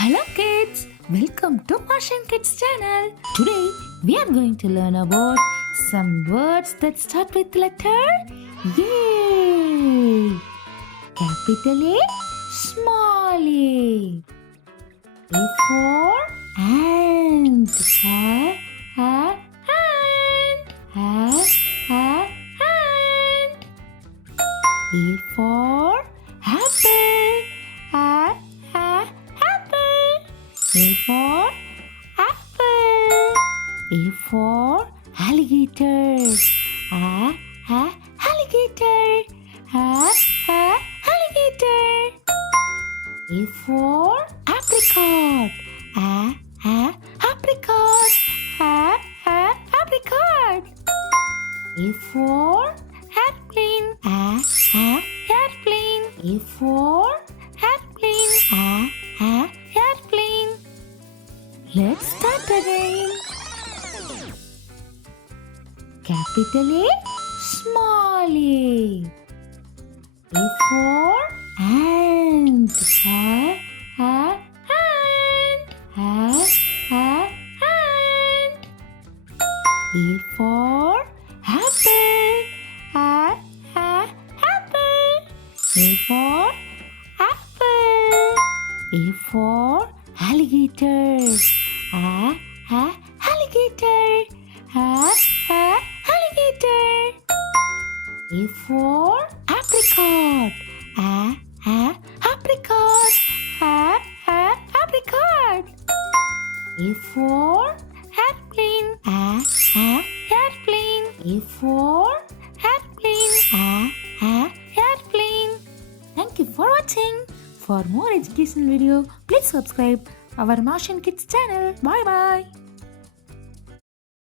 Hello kids, welcome to Martian Kids channel. Today we are going to learn about some words that start with letter A. Capital A, small a. A for ant. Ant. Ant. A for apple. A for apple. A for alligator. Alligator. Alligator. A for apricot. Apricot. Apricot. A for airplane. Airplane. A for airplane. Airplane. Let's start again. Capital A, small a. A for ant. Ant. A for apple. Apple. A for apple. A for alligator. Alligator. Alligator. A for apricot. Apricot. Apricot. A for airplane. Airplane. A for airplane. Airplane. Thank you for watching. For more educational video, please subscribe our Martian Kids channel. Bye bye.